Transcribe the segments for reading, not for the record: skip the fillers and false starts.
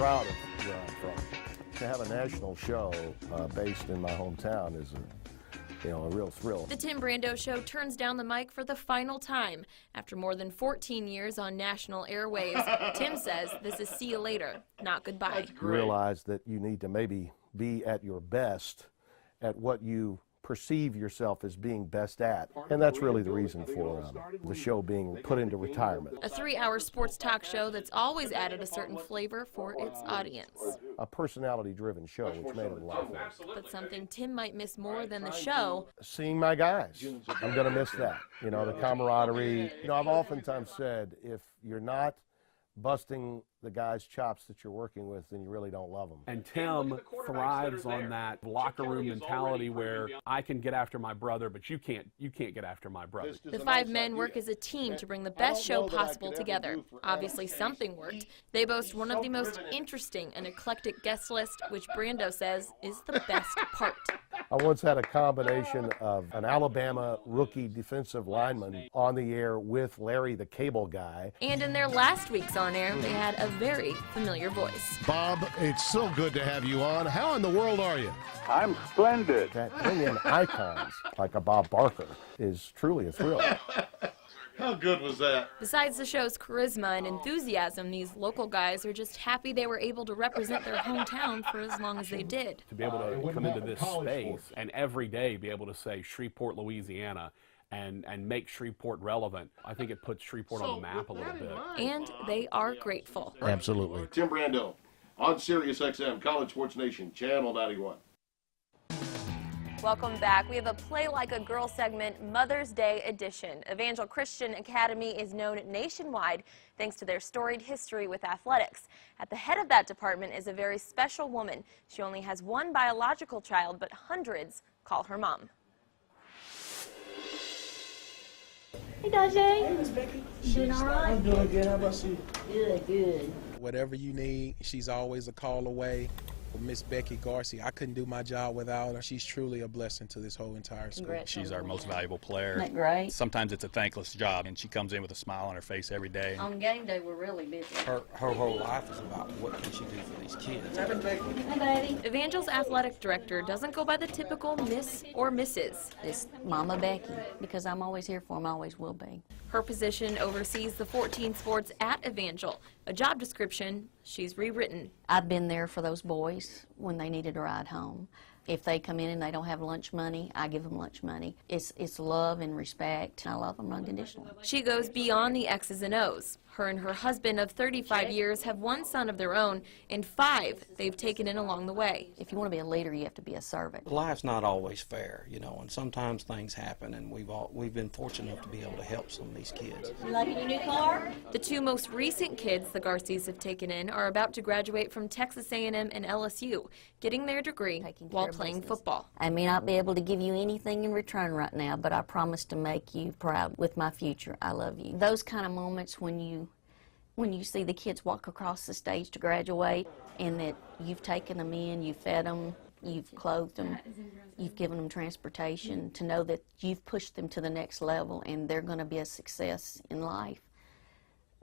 proud of where I'm from. To have a national show based in my hometown is a real thrill. The Tim Brando Show turns down the mic for the final time. After more than 14 years on national airwaves, Tim says this is see you later, not goodbye. You realize that you need to maybe be at your best at what you perceive yourself as being best at. And that's really the reason for the show being put into retirement. A 3-hour sports talk show that's always added a certain flavor for its audience. A personality-driven show, which made it a lot of fun. But something Tim might miss more than the show. Seeing my guys. I'm going to miss that. You know, the camaraderie. You know, I've oftentimes said, if you're not busting the guys' chops that you're working with, then you really don't love them. And Tim thrives on that locker room mentality where I can get after my brother, but you can't get after my brother. The 5 men work as a team to bring the best show possible together. Obviously something worked. They boast one of the most interesting and eclectic guest list, which Brando says is the best part. I once had a combination of an Alabama rookie defensive lineman on the air with Larry the Cable Guy. And in their last week's on air, they had a very familiar voice. Bob, it's so good to have you on. How in the world are you? I'm splendid. That bring in icons like a Bob Barker is truly a thrill. How good was that? Besides the show's charisma and enthusiasm, these local guys are just happy they were able to represent their hometown for as long as they did. To be able to come into this space and every day be able to say Shreveport, Louisiana, and make Shreveport relevant, I think it puts Shreveport on the map a little bit. And they are grateful. Absolutely. Tim Brando on Sirius XM, College Sports Nation, Channel 91. Welcome back. We have a Play Like a Girl segment, Mother's Day edition. Evangel Christian Academy is known nationwide thanks to their storied history with athletics. At the head of that department is a very special woman. She only has one biological child, but hundreds call her mom. Hey, Dajay. Hey, Miss Becky. You doing all right? I'm doing good. How about you? Good, good. Whatever you need, she's always a call away. Miss Becky Garcie, I couldn't do my job without her. She's truly a blessing to this whole entire school. She's our most valuable player. Isn't that great? Sometimes it's a thankless job, and she comes in with a smile on her face every day. On game day, we're really busy. Her whole life is about what can she do for these kids. Hey, baby. Evangel's athletic director doesn't go by the typical Miss or Mrs. It's Mama Becky, because I'm always here for him, always will be. Her position oversees the 14 sports at Evangel, a job description she's rewritten. I've been there for those boys when they needed a ride home. If they come in and they don't have lunch money, I give them lunch money. It's love and respect. I love them unconditionally. She goes beyond the X's and O's. Her and her husband of 35 years have one son of their own, and 5 they've taken in along the way. If you want to be a leader, you have to be a servant. Life's not always fair, you know, and sometimes things happen, and we've been fortunate enough to be able to help some of these kids. You liking your new car? The 2 most recent kids the Garcies have taken in are about to graduate from Texas A&M and LSU, getting their degree while playing football. I may not be able to give you anything in return right now, but I promise to make you proud with my future. I love you. Those kind of moments when you see the kids walk across the stage to graduate and that you've taken them in, you've fed them, you've clothed them, you've given them transportation, to know that you've pushed them to the next level and they're going to be a success in life.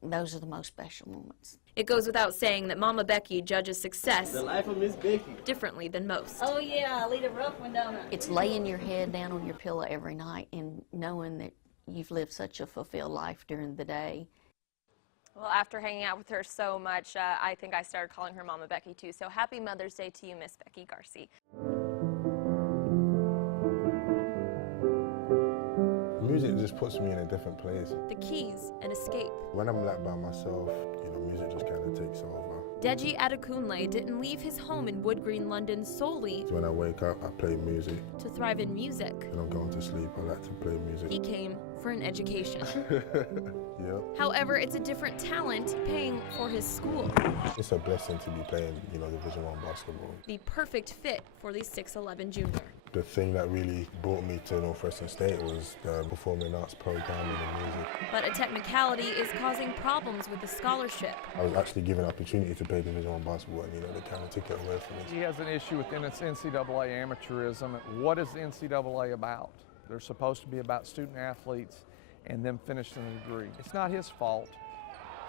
Those are the most special moments. It goes without saying that Mama Becky judges success The life of Miss Becky. differently than most. Oh, yeah, I lead a rough one, don't I? It's laying your head down on your pillow every night and knowing that you've lived such a fulfilled life during the day. Well, after hanging out with her so much, I think I started calling her Mama Becky too. So happy Mother's Day to you, Miss Becky Garcie. Music just puts me in a different place. The keys, an escape. When I'm like by myself, you know, music just kind of takes over. Deji Adekunle didn't leave his home in Wood Green, London solely When I wake up, I play music. to thrive in music. When I'm going to sleep, I like to play music. He came for an education. Yeah. However, it's a different talent paying for his school. It's a blessing to be playing, you know, Division I basketball. The perfect fit for the 6'11 junior. The thing that really brought me to Northwestern State was the performing arts program and the music. But a technicality is causing problems with the scholarship. I was actually given an opportunity to play Division I basketball, and, you know, they kind of took it away from me. He has an issue with NCAA amateurism. What is the NCAA about? They're supposed to be about student athletes and them finishing a degree. It's not his fault.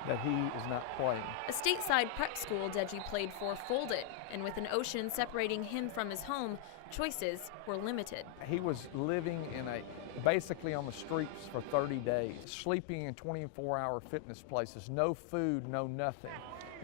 that he is not playing. A stateside prep school Deji played for folded, and with an ocean separating him from his home, choices were limited. He was living basically on the streets for 30 days, sleeping in 24-hour fitness places, no food, no nothing.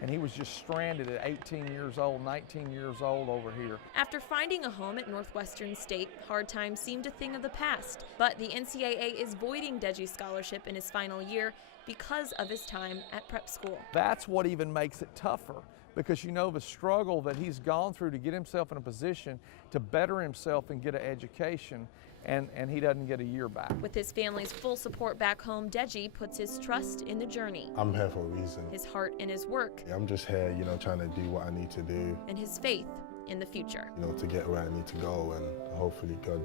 And he was just stranded at 18 years old, 19 years old over here. After finding a home at Northwestern State, hard times seemed a thing of the past. But the NCAA is voiding Deji's scholarship in his final year because of his time at prep school. That's what even makes it tougher, because you know the struggle that he's gone through to get himself in a position to better himself and get an education, and he doesn't get a year back. With his family's full support back home, Deji puts his trust in the journey. I'm here for a reason. His heart in his work. I'm just here, trying to do what I need to do. And his faith in the future. To get where I need to go, and hopefully God,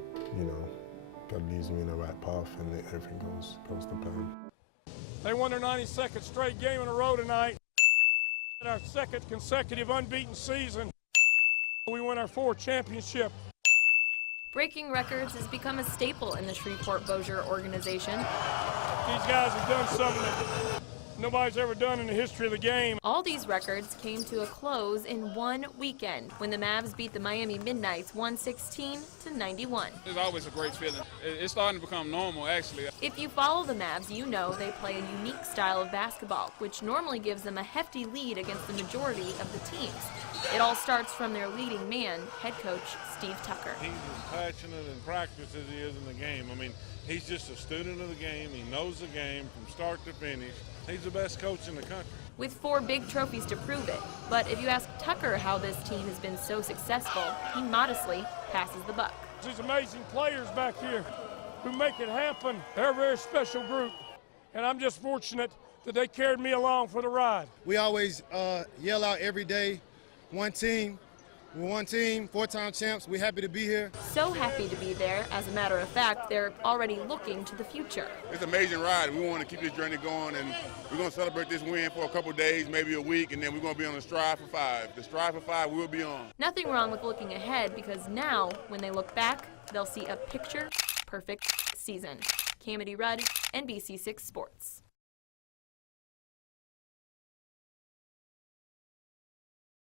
God leads me in the right path and everything goes to plan. They won their 92nd straight game in a row tonight. Our second consecutive unbeaten season. We won our 4th championship. Breaking records has become a staple in the Shreveport-Bossier organization. These guys have done something that nobody's ever done in the history of the game. All these records came to a close in one weekend when the Mavs beat the Miami Midnights 116-91. It's always a great feeling. It's starting to become normal, actually. If you follow the Mavs, you know they play a unique style of basketball, which normally gives them a hefty lead against the majority of the teams. It all starts from their leading man, head coach Steve Tucker. He's as passionate in practice as he is in the game. I mean, he's just a student of the game. He knows the game from start to finish. He's the best coach in the country. With 4 big trophies to prove it. But if you ask Tucker how this team has been so successful, he modestly passes the buck. These amazing players back here who make it happen. They're a very special group, and I'm just fortunate that they carried me along for the ride. We always yell out every day, one team. We're one team, 4-time champs. We're happy to be here. So happy to be there. As a matter of fact, they're already looking to the future. It's an amazing ride. We want to keep this journey going, and we're going to celebrate this win for a couple days, maybe a week, and then we're going to be on the Strive for 5. The Strive for 5 we'll be on. Nothing wrong with looking ahead, because now, when they look back, they'll see a picture-perfect season. Kamady Rudd, NBC6 Sports.